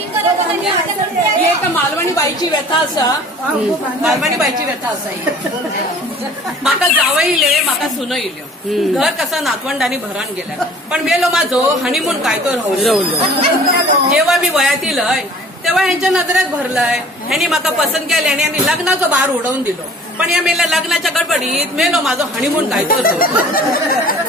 ही एक मालवणी बाईची व्यथा असा, मालवणी बाईची व्यथा असा म्हाका जावं इले म्हाका सुन इल्यो घर कसा नातवंडांनी भरान गेल्या पण मेलो माझो हनीमून काय तो रावलो जेव्हा मी वयात इलय तेव्हा ह्यांच्या नजरेत भरलंय ह्यांनी म्हाका पसंत केल्याने आणि लग्नाचो भार उडवून दिलो पण या मेल्या लग्नाच्या गडबडीत मेलो माझो हनीमून काय तो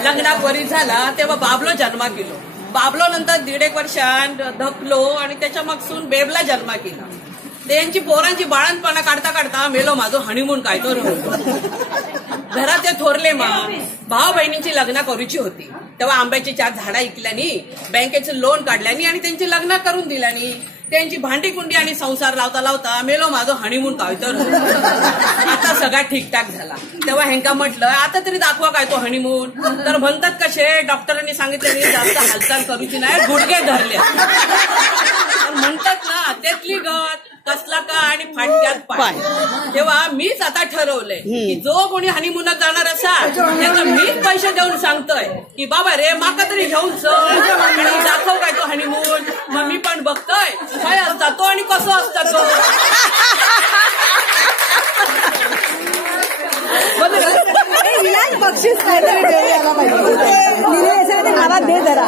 लग्नाक वरील झाला तेव्हा बाबलो जन्माक गेलो बाबलो नंतर 1.5 वर्षान धपलो आणि त्याच्या मागसून बेबला जन्माक गेला त्यांची पोरांची बाळणपणा काढता काढता मेलो माझो हनीमून काय तो घरात ते थोरले भाऊ बहिणींची लग्न करूची होती तेव्हा आंब्याची 4 झाडा इकल्यानी बँकेचं लोन काढल्यानी आणि त्यांची लग्न करून दिल्यानी त्यांची भांडी कुंडी आणि संसार लावता लावता मेलो माझो हनीमून काय तर आता सगळा ठीकठाक झाला तेव्हा ह्यांका म्हटलं आता तरी दाखवा काय तो हनीमून तर म्हणतात कसे डॉक्टरांनी सांगितले जास्त हालचाल करूची नाही गुडघे धरले म्हणतात ना त्यातली गत कसला का आणि फाटक्यात पाय तेव्हा मीच आता ठरवलंय की जो कोणी हनीमूनक जाणार असा त्याला मीच पैसे देऊन सांगतोय की बाबा रे माका तरी घेऊन चल आणि दाखव काय तो हनीमून मग मी पण बघतोय काय असता तो आणि कसं असता तो बक्षीस काहीतरी द्यायला पाहिजे मला दे जरा